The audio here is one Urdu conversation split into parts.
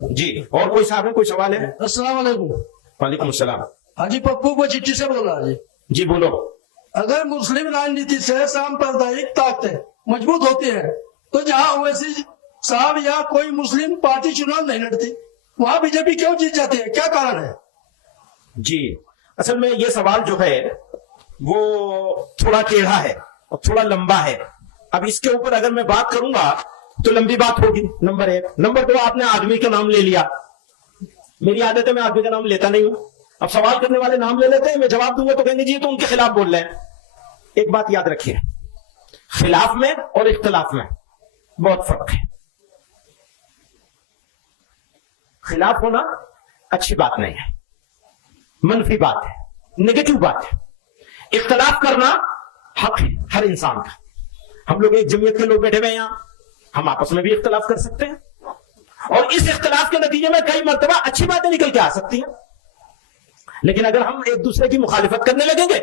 جی اور کوئی صاحب ہے، کوئی سوال ہے؟ السلام علیکم. وعلیکم السلام. حاجی پپو کو چٹھی سے بول رہا جی. جی بولو. اگر مسلم راجنیتی سے سامپردائک طاقتیں مضبوط ہوتی ہیں تو جہاں اویسی صاحب یا کوئی مسلم پارٹی چناؤ نہیں لڑتی وہاں بی جے پی کیوں جیت جاتی ہے؟ کیا کارن ہے؟ جی اصل میں یہ سوال جو ہے وہ تھوڑا ٹیڑھا ہے اور تھوڑا لمبا ہے. اب اس کے اوپر اگر میں بات کروں گا تو لمبی بات ہوگی. نمبر 1. نمبر 2, آپ نے آدمی کا نام لے لیا. میری عادت ہے میں آدمی کا نام لیتا نہیں ہوں. اب سوال کرنے والے نام لے لیتے ہیں، میں جواب دوں گا تو کہیں گے جی تو ان کے خلاف بول رہے ہیں. ایک بات یاد رکھیے، خلاف میں اور اختلاف میں بہت فرق ہے. خلاف ہونا اچھی بات نہیں ہے، منفی بات ہے، نیگیٹو بات ہے. اختلاف کرنا حق ہے ہر انسان کا. ہم لوگ ایک جمعیت کے لوگ بیٹھے ہوئے ہیں یہاں، ہم آپس میں بھی اختلاف کر سکتے ہیں اور اس اختلاف کے نتیجے میں کئی مرتبہ اچھی باتیں نکل کے آ سکتی ہیں. لیکن اگر ہم ایک دوسرے کی مخالفت کرنے لگیں گے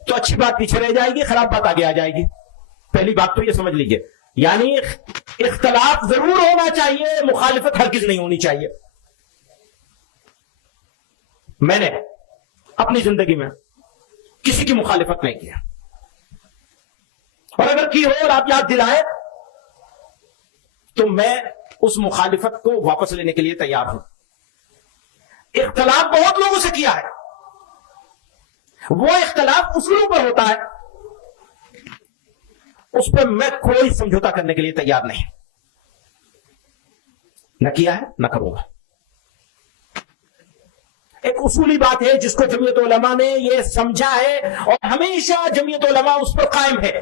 تو اچھی بات پیچھے رہ جائے گی، خراب بات آگے آ جائے گی. پہلی بات تو یہ سمجھ لیجئے، یعنی اختلاف ضرور ہونا چاہیے، مخالفت ہرگز نہیں ہونی چاہیے. میں نے اپنی زندگی میں کسی کی مخالفت نہیں کیا، اور اگر کی ہو اور آپ یاد دلائیں تو میں اس مخالفت کو واپس لینے کے لیے تیار ہوں. اختلاف بہت لوگوں سے کیا ہے، وہ اختلاف اصولوں پر ہوتا ہے، اس پر میں کوئی سمجھوتا کرنے کے لیے تیار نہیں. نہ کیا ہے نہ کروں گا. ایک اصولی بات ہے جس کو جمعیت علماء نے یہ سمجھا ہے اور ہمیشہ جمعیت علماء اس پر قائم ہے.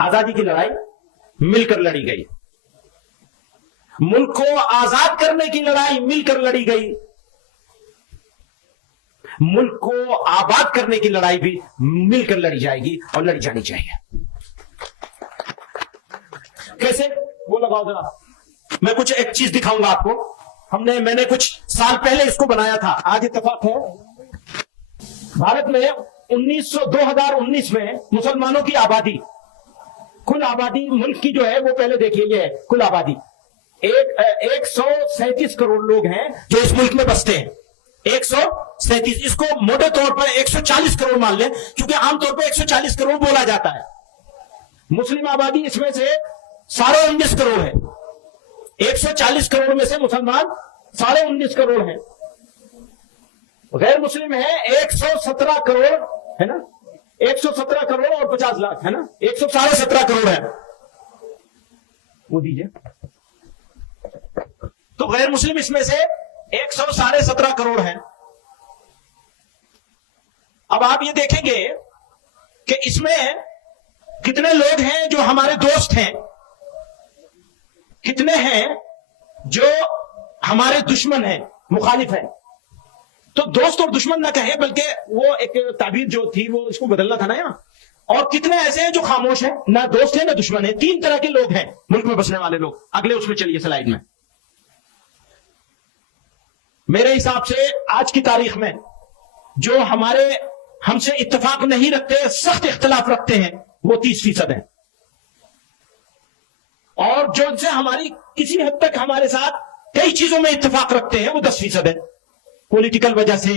آزادی کی لڑائی مل کر لڑی گئی، ملک کو آزاد کرنے کی لڑائی مل کر لڑی گئی، ملک کو آباد کرنے کی لڑائی بھی مل کر لڑی جائے گی اور لڑی جانی چاہیے. کیسے وہ لگاؤ ذرا، میں کچھ ایک چیز دکھاؤں گا آپ کو. میں نے کچھ سال پہلے اس کو بنایا تھا. آج اتفاق ہے بھارت میں 2019 میں مسلمانوں کی آبادی، کل آبادی ملک کی جو ہے وہ پہلے دیکھیے، یہ ہے کل آبادی 137 کروڑ لوگ ہیں جو اس ملک میں بستے ہیں. 137، اس کو موٹے طور پر 140 کروڑ مان لیں کیونکہ عام طور پہ 140 کروڑ بولا جاتا ہے. مسلم آبادی اس میں سے 19.5 کروڑ ہے. 140 کروڑ میں سے مسلمان 19.5 کروڑ ہیں. غیر مسلم ہے 117 کروڑ ہے نا، 117 کروڑ اور 50 لاکھ ہے نا، 117 کروڑ ہے. وہ دیجیے. تو غیر مسلم اس میں سے 117 کروڑ ہیں. اب آپ یہ دیکھیں گے کہ اس میں کتنے لوگ ہیں جو ہمارے دوست ہیں، کتنے ہیں جو ہمارے دشمن ہیں، مخالف ہیں. تو دوست اور دشمن نہ کہیں بلکہ وہ ایک تعبیر جو تھی وہ اس کو بدلنا تھا نا یہاں. اور کتنے ایسے ہیں جو خاموش ہیں، نہ دوست ہیں نہ دشمن ہیں. 3 طرح کے لوگ ہیں ملک میں بسنے والے لوگ. اگلے اس میں چلیے سلائیڈ میں. میرے حساب سے آج کی تاریخ میں جو ہم سے اتفاق نہیں رکھتے، سخت اختلاف رکھتے ہیں، وہ 30% ہیں. اور جو ان سے ہماری کسی حد تک ہمارے ساتھ کئی چیزوں میں اتفاق رکھتے ہیں وہ 10% ہے. پولیٹیکل وجہ سے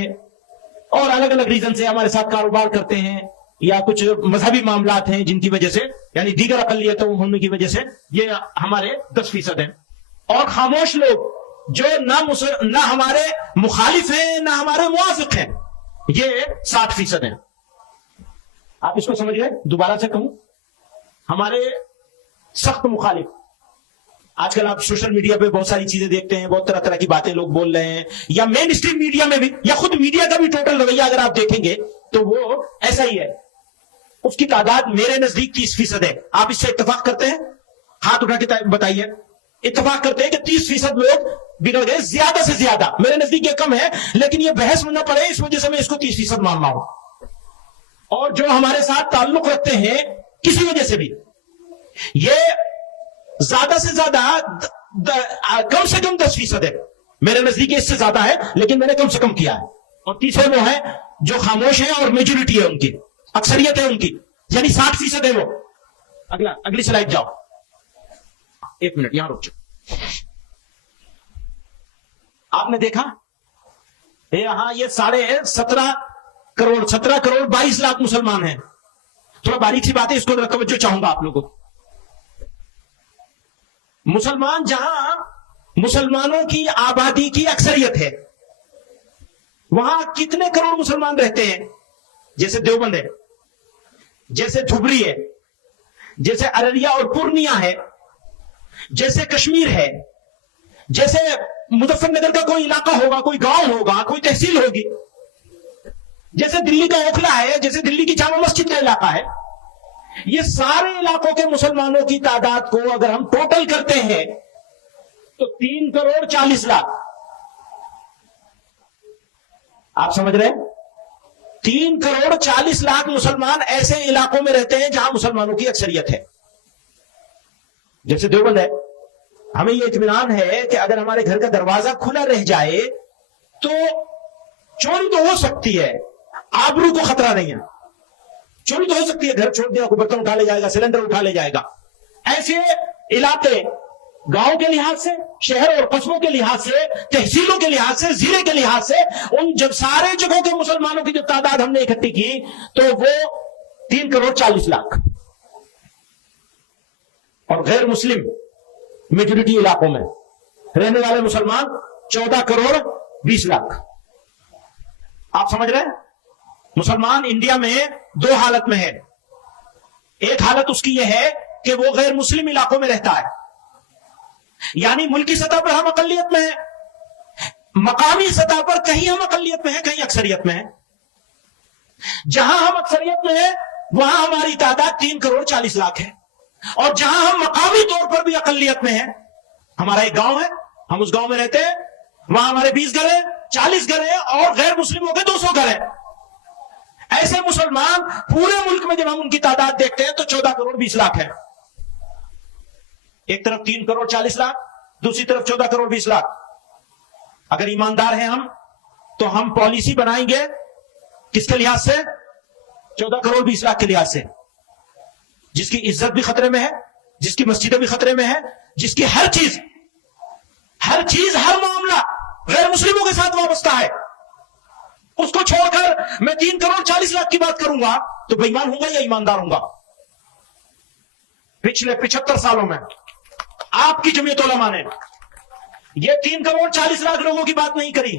اور الگ الگ ریزن سے ہمارے ساتھ کاروبار کرتے ہیں، یا کچھ مذہبی معاملات ہیں جن کی وجہ سے، یعنی دیگر اقلیتوں ہونے کی وجہ سے یہ ہمارے 10% ہیں. اور خاموش لوگ جو نہ ہمارے مخالف ہیں نہ ہمارے موافق ہیں، یہ 60% ہیں. آپ اس کو سمجھ گئے؟ دوبارہ سے کہوں، ہمارے سخت مخالف. آج کل آپ سوشل میڈیا پہ بہت ساری چیزیں دیکھتے ہیں، بہت طرح طرح کی باتیں لوگ بول رہے ہیں، یا مین اسٹریم میڈیا میں بھی، یا خود میڈیا کا بھی ٹوٹل رویہ اگر آپ دیکھیں گے تو وہ ایسا ہی ہے. اس کی تعداد میرے نزدیک 30% ہے. آپ اس سے اتفاق کرتے ہیں؟ ہاتھ اٹھا کے بتائیے. اتفاق کرتے ہیں کہ 30% لوگ بگڑ گئے. زیادہ سے زیادہ میرے نزدیک یہ کم ہے، لیکن یہ بحث میں نہ پڑے اس وجہ سے میں اس کو 30% مان رہا ہوں. اور جو ہمارے ساتھ تعلق رکھتے ہیں کسی وجہ سے بھی، یہ زیادہ سے زیادہ کم سے کم 10% ہے. میرے نزدیک اس سے زیادہ ہے لیکن میں نے کم سے کم کیا ہے. اور تیسرے وہ ہیں جو خاموش ہیں اور میجورٹی ہے ان کی، اکثریت ہے ان کی، یعنی 60% ہے وہ. اگلی سلائڈ جاؤ. ایک منٹ یہاں رک جاؤ. آپ نے دیکھا یہاں یہ 17 کروڑ 22 لاکھ مسلمان ہیں. تھوڑا باریک سی بات ہے, اس کو توجہ چاہوں گا آپ لوگوں کو. مسلمان جہاں مسلمانوں کی آبادی کی اکثریت ہے, وہاں کتنے کروڑ مسلمان رہتے ہیں؟ جیسے دیوبند ہے, جیسے دھبری ہے, جیسے ارریا اور پورنیا ہے, جیسے کشمیر ہے, جیسے مظفر نگر کا کوئی علاقہ ہوگا, کوئی گاؤں ہوگا, کوئی تحصیل ہوگی, جیسے دلی کا اوکھلا ہے, جیسے دلی کی جامع مسجد کا علاقہ ہے. یہ سارے علاقوں کے مسلمانوں کی تعداد کو اگر ہم ٹوٹل کرتے ہیں تو 3 کروڑ 40 لاکھ. آپ سمجھ رہے ہیں؟ 3 کروڑ 40 لاکھ مسلمان ایسے علاقوں میں رہتے ہیں جہاں مسلمانوں کی اکثریت ہے. جیسے دیوبند ہے, ہمیں یہ اطمینان ہے کہ اگر ہمارے گھر کا دروازہ کھلا رہ جائے تو چوری تو ہو سکتی ہے, آبرو کو خطرہ نہیں ہے. چوری تو ہو سکتی ہے, گھر چھوڑ دیا, کوئی برتن اٹھا لے جائے گا, سلنڈر اٹھا لے جائے گا. ایسے علاقے گاؤں کے لحاظ سے, شہر اور قصبوں کے لحاظ سے, تحصیلوں کے لحاظ سے, ضلع کے لحاظ سے, ان جب سارے جگہوں کے مسلمانوں کی جو تعداد ہم نے اکٹھی کی تو وہ 3 کروڑ 40 لاکھ. اور غیر مسلم میجورٹی علاقوں میں رہنے والے مسلمان 14 کروڑ 20 لاکھ. آپ سمجھ رہے ہیں؟ مسلمان انڈیا میں 2 حالت میں ہے. ایک حالت اس کی یہ ہے کہ وہ غیر مسلم علاقوں میں رہتا ہے, یعنی ملکی سطح پر ہم اقلیت میں ہیں, مقامی سطح پر کہیں ہم اقلیت میں ہیں, کہیں اکثریت میں ہیں. جہاں ہم اکثریت میں ہیں وہاں ہماری تعداد 3 کروڑ 40 لاکھ ہے, اور جہاں ہم مقامی طور پر بھی اقلیت میں ہیں, ہمارا ایک گاؤں ہے, ہم اس گاؤں میں رہتے ہیں, وہاں ہمارے 20 گھر ہیں, 40 گھر ہیں, اور غیر مسلموں کے 200 گھر ہیں. ایسے مسلمان پورے ملک میں جب ہم ان کی تعداد دیکھتے ہیں تو 14 کروڑ 20 لاکھ ہے. ایک طرف 3 کروڑ 40 لاکھ, دوسری طرف 14 کروڑ 20 لاکھ. اگر ایماندار ہیں ہم تو ہم پالیسی بنائیں گے کس کے لحاظ سے؟ 14 کروڑ 20 لاکھ کے لحاظ سے, جس کی عزت بھی خطرے میں ہے, جس کی مسجدیں بھی خطرے میں ہے, جس کی ہر چیز ہر معاملہ غیر مسلموں کے ساتھ وابستہ ہے. اس کو چھوڑ کر میں 3 کروڑ 40 لاکھ کی بات کروں گا تو بے ایمان ہوں گا یا ایماندار ہوں گا؟ پچھلے 75 سالوں میں آپ کی جمعیت علماء نے یہ 3 کروڑ 40 لاکھ لوگوں کی بات نہیں کری,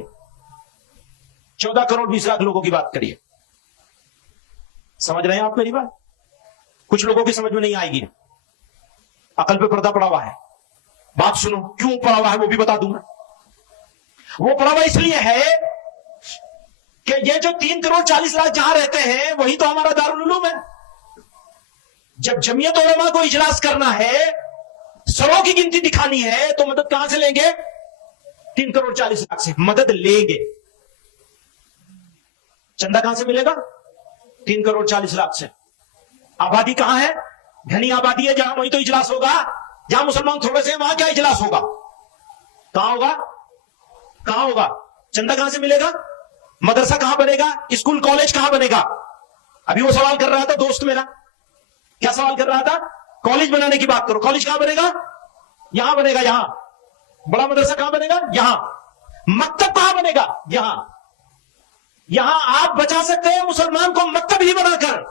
14 کروڑ 20 لاکھ لوگوں کی بات کری. سمجھ رہے ہیں آپ میری بات؟ کچھ لوگوں کی سمجھ میں نہیں آئے گی, عقل پہ پردہ پڑا ہوا ہے. بات سنو, کیوں پڑا ہوا ہے وہ بھی بتا دوں میں. وہ پڑا ہوا اس لیے ہے کہ یہ جو 3 کروڑ 40 لاکھ جہاں رہتے ہیں وہی تو ہمارا دارالعلوم ہے. جب جمعیت علماء کو اجلاس کرنا ہے, سروں کی گنتی دکھانی ہے, تو مدد کہاں سے لیں گے؟ 3 کروڑ 40 لاکھ سے مدد لیں گے. چندہ کہاں سے ملے گا؟ 3 کروڑ 40 لاکھ سے. آبادی کہاں ہے؟ گھنی آبادی ہے, جہاں وہی تو اجلاس ہوگا. جہاں مسلمان تھوڑے سے ہیں وہاں کیا اجلاس ہوگا؟ کہاں ہوگا؟ چندہ کہاں سے ملے گا؟ مدرسہ کہاں بنے گا؟ اسکول کالج کہاں بنے گا؟ ابھی وہ سوال کر رہا تھا دوست میرا, کیا سوال کر رہا تھا؟ کالج بنانے کی بات کرو. کالج کہاں بنے گا؟ یہاں بنے گا. یہاں. بڑا مدرسہ کہاں بنے گا؟ یہاں. مکتب کہاں بنے گا؟ یہاں آپ بچا سکتے ہیں مسلمان کو مکتب ہی بنا کر,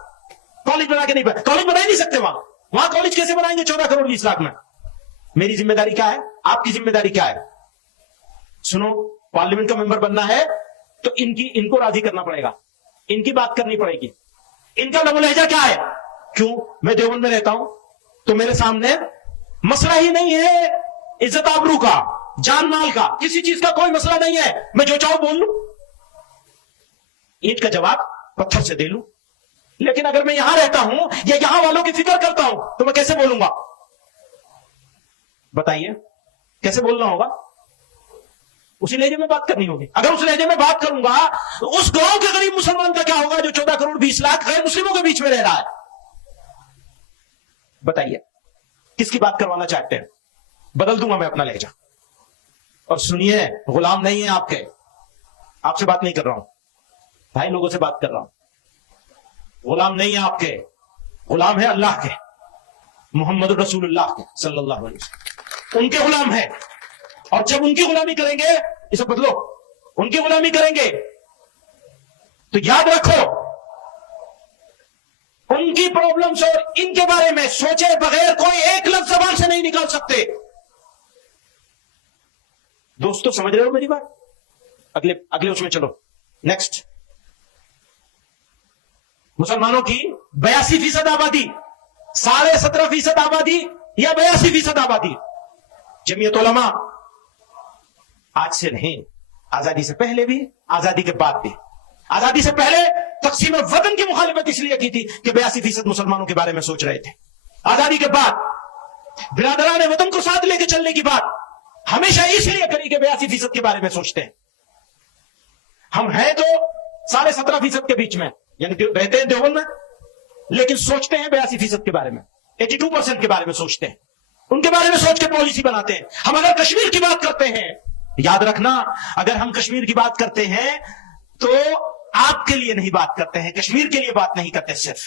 کالج بنا کے نہیں. کالج بنا ہی نہیں سکتے وہاں کالج کیسے بنائیں گے 14 کروڑ 20 لاکھ میں؟ میری ذمہ داری کیا ہے؟ آپ کی ذمہ داری کیا ہے؟ سنو, پارلیمنٹ کا ممبر بننا ہے تو ان کو راضی کرنا پڑے گا, ان کی بات کرنی پڑے گی. ان کا لب لہجہ کیا ہے؟ کیوں میں دیوبند میں رہتا ہوں تو میرے سامنے مسئلہ ہی نہیں ہے عزت آبرو کا, جان مال کا, کسی چیز کا کوئی مسئلہ نہیں ہے. میں جو چاہوں بول لوں, اینٹ کا جواب پتھر سے دے لوں. لیکن اگر میں یہاں رہتا ہوں یا یہاں والوں کی فکر کرتا ہوں تو میں کیسے بولوں گا؟ بتائیے کیسے بولنا ہوگا؟ اسی لہجے میں بات کرنی ہوگی. اگر اس لہجے میں بات کروں گا تو اس گاؤں کے غریب مسلمان کا کیا ہوگا جو 14 کروڑ 20 لاکھ غیر مسلموں کے بیچ میں رہ رہا ہے؟ بتائیے کس کی بات کروانا چاہتے ہیں؟ بدل دوں گا میں اپنا لہجہ. اور سنیے, غلام نہیں ہیں آپ کے, آپ سے بات نہیں کر رہا ہوں, بھائی لوگوں سے بات کر رہا ہوں. غلام نہیں ہیں آپ کے, غلام ہے اللہ کے, محمد رسول اللہ کے صلی اللہ علیہ وسلم. ان کے غلام ہیں، اور جب ان کی غلامی کریں گے، اسے بدلو، ان کی غلامی کریں گے تو یاد رکھو ان کی پرابلمز اور ان کے بارے میں سوچے بغیر کوئی ایک لفظ زبان سے نہیں نکال سکتے. دوستو سمجھ رہے ہو میری بات؟ اگلے اس میں چلو. نیکسٹ، مسلمانوں کی 82% آبادی، 17.5% آبادی یا 82% آبادی. جمعیت علماء آج سے نہیں، آزادی سے پہلے بھی، آزادی کے بعد بھی. آزادی سے پہلے تقسیم وطن کی مخالفت اس لیے کی تھی کہ 82% مسلمانوں کے بارے میں سوچ رہے تھے. آزادی کے بعد برادران وطن کو ساتھ لے کے چلنے کی بات ہمیشہ اس لیے کری کہ 82% کے بارے میں سوچتے ہیں. ہم ہیں تو 17.5% کے بیچ میں، یعنی رہتے ہیں دیوبند میں، لیکن سوچتے ہیں 82% کے بارے میں، 82% کے بارے میں سوچتے ہیں، ان کے بارے میں سوچ کے پالیسی بناتے ہیں. ہم اگر کشمیر کی بات کرتے ہیں، یاد رکھنا، اگر ہم کشمیر کی بات کرتے ہیں تو آپ کے لیے نہیں بات کرتے ہیں، کشمیر کے لیے بات نہیں کرتے صرف،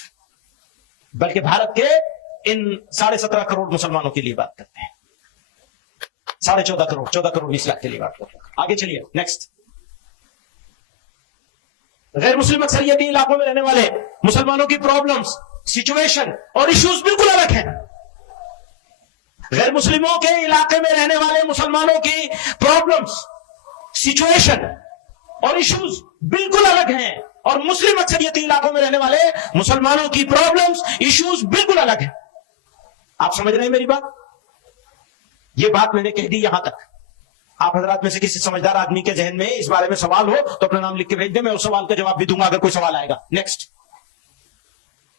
بلکہ بھارت کے ان 17.5 کروڑ مسلمانوں کے لیے بات کرتے ہیں. 14.5 کروڑ، 14 کروڑ 20 لاکھ کے لیے بات کرتے ہیں. آگے چلیے. نیکسٹ، غیر مسلم اکثریتی علاقوں میں رہنے والے مسلمانوں کی پرابلمز، سچویشن اور ایشوز بالکل الگ ہیں. غیر مسلموں کے علاقے میں رہنے والے مسلمانوں کی پرابلمز، سچویشن اور ایشوز بالکل الگ ہیں، اور مسلم اکثریتی علاقوں میں رہنے والے مسلمانوں کی پرابلمز، ایشوز بالکل الگ ہیں. آپ سمجھ رہے ہیں میری بات؟ یہ بات میں نے کہہ دی یہاں تک. آپ حضرات میں سے کسی سمجھدار آدمی کے ذہن میں اس بارے میں سوال ہو تو اپنا نام لکھ کے بھیج دیں، میں اس سوال کا جواب بھی دوں گا اگر کوئی سوال آئے گا. نیکسٹ،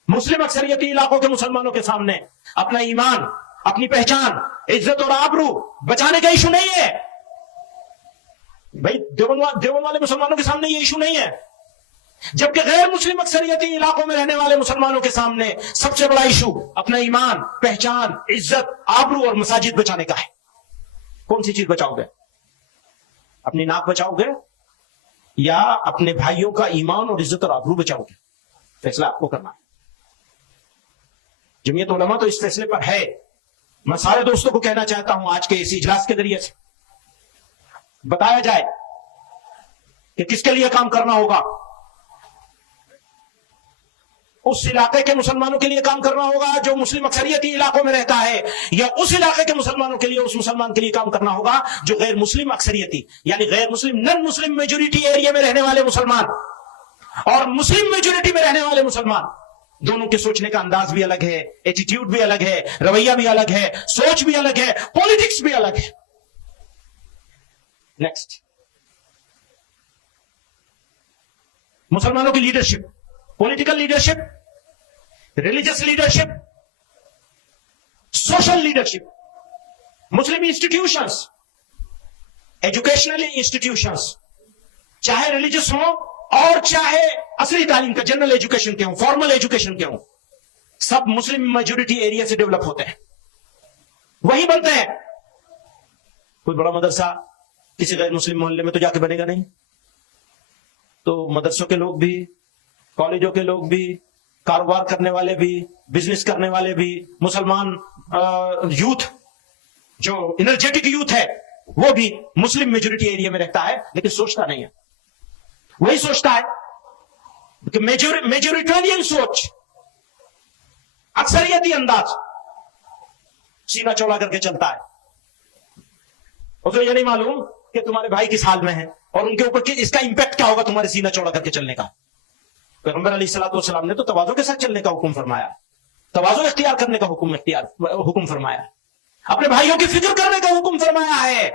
مسلم اکثریتی علاقوں کے مسلمانوں کے سامنے اپنا ایمان، اپنی پہچان، عزت اور آبرو بچانے کا ایشو نہیں ہے. بھائی دیوبند والے مسلمانوں کے سامنے یہ ایشو نہیں ہے، جبکہ غیر مسلم اکثریتی علاقوں میں رہنے والے مسلمانوں کے سامنے سب سے بڑا ایشو اپنا ایمان، پہچان، عزت، آبرو اور مساجد بچانے کا ہے. کون سی چیز بچاؤ گے؟ اپنی ناک بچاؤ گے یا اپنے بھائیوں کا ایمان اور عزت اور آبرو بچاؤ گے؟ فیصلہ آپ کو کرنا ہے. جمعیت علماء تو اس فیصلے پر ہے. میں سارے دوستوں کو کہنا چاہتا ہوں آج کے اس اجلاس کے ذریعے سے بتایا جائے کہ کس کے لیے کام کرنا ہوگا. اس علاقے کے مسلمانوں کے لیے کام کرنا ہوگا جو مسلم اکثریتی علاقوں میں رہتا ہے، یا اس علاقے کے مسلمانوں کے لیے اس مسلمان کے لیے کام کرنا ہوگا جو غیر مسلم اکثریتی یعنی غیر مسلم نن مسلم میجورٹی ایریا میں رہنے والے مسلمان اور مسلم میجورٹی میں رہنے والے مسلمان، دونوں کے سوچنے کا انداز بھی الگ ہے، ایٹیٹیوڈ بھی الگ ہے، رویہ بھی الگ ہے، سوچ بھی الگ ہے، پولیٹکس بھی الگ ہے. نیکسٹ، مسلمانوں کی leadership, political leadership, religious leadership, social leadership, مسلم انسٹیٹیوشنز، ایجوکیشنل انسٹیٹیوشنز، چاہے ریلیجس ہوں اور چاہے اصلی تعلیم کا جنرل ایجوکیشن کے ہوں، فارمل ایجوکیشن کے ہوں، سب مسلم میجورٹی ایریا سے ڈیولپ ہوتے ہیں، وہی بنتے ہیں. کوئی بڑا مدرسہ کسی غیر مسلم محلے میں تو جا کے بنے گا نہیں. تو مدرسوں کے لوگ بھی، کالجوں کے لوگ بھی، کاروبار کرنے والے بھی، بزنس کرنے والے بھی، مسلمان یوتھ جو انرجیٹک یوتھ ہے وہ بھی مسلم میجورٹی ایریا میں رہتا ہے، لیکن سوچتا نہیں ہے. وہی سوچتا ہے کہ میجورٹیرین سوچ، اکثریتی انداز، سینہ چوڑا کر کے چلتا ہے. اسے یہ نہیں معلوم کہ تمہارے بھائی کس حال میں ہیں اور ان کے اوپر اس کا امپیکٹ کیا ہوگا تمہارے سینہ چوڑا کر کے چلنے کا. پیغمبر علیہ الصلوۃ والسلام نے تو تواضع کے ساتھ چلنے کا حکم فرمایا، تواضع اختیار کرنے کا حکم فرمایا، اپنے بھائیوں کی فکر کرنے کا حکم فرمایا ہے.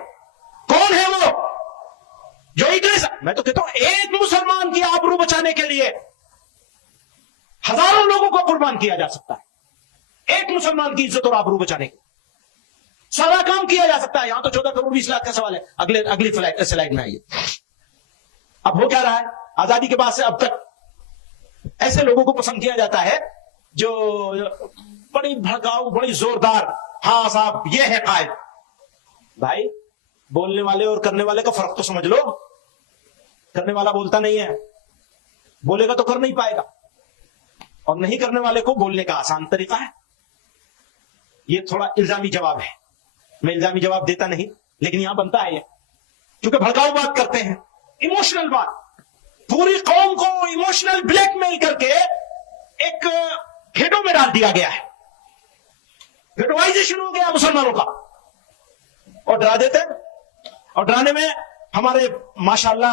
کون ہے وہ جو میں تو کہتا ہوں ایک مسلمان کی آبرو بچانے کے لیے ہزاروں لوگوں کو قربان کیا جا سکتا ہے. ایک مسلمان کی عزت اور آبرو بچانے کے سارا کام کیا جا سکتا ہے. یہاں تو 14 کروڑ 20 لاکھ کا سوال ہے. اگلی سلائیڈ میں آئیے. اب ہو کیا رہا ہے؟ آزادی کے بعد سے اب تک ایسے لوگوں کو پسند کیا جاتا ہے جو بڑی بھڑکاؤ، بڑی زوردار، ہاں صاحب یہ ہے قائد. بھائی بولنے والے اور کرنے والے کا فرق تو سمجھ لو. کرنے والا بولتا نہیں ہے، بولے گا تو کر نہیں پائے گا، اور نہیں کرنے والے کو بولنے کا آسان طریقہ ہے. یہ تھوڑا الزامی جواب ہے. میں الزامی جواب دیتا نہیں، لیکن یہاں بنتا ہے یہ، کیونکہ بھڑکاؤ بات کرتے ہیں، ایموشنل بات، پوری قوم کو ایموشنل بلیک میل کر کے ایک گھیٹوں میں ڈال دیا گیا ہے، گھیٹوائزیشن ہو گیا مسلمانوں کا، اور ڈرا دیتے ہیں، اور ڈرانے میں ہمارے ماشاءاللہ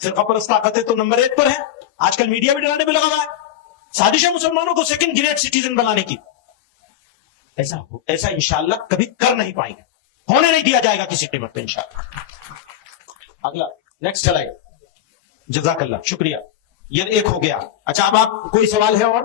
فرقہ پرست طاقتیں تو نمبر 1 پر ہے، آج کل میڈیا بھی ڈرانے پہ لگا ہوا ہے، سازش ہے مسلمانوں کو سیکنڈ گریڈ سٹیزن بنانے کی۔ ایسا انشاءاللہ کبھی کر نہیں پائیں گے، ہونے نہیں دیا جائے گا کسی قیمت پہ انشاءاللہ۔ اگلا نیکسٹ چلائے، جزاک اللہ، شکریہ، یہ ایک ہو گیا۔ اچھا اب آپ کوئی سوال ہے اور؟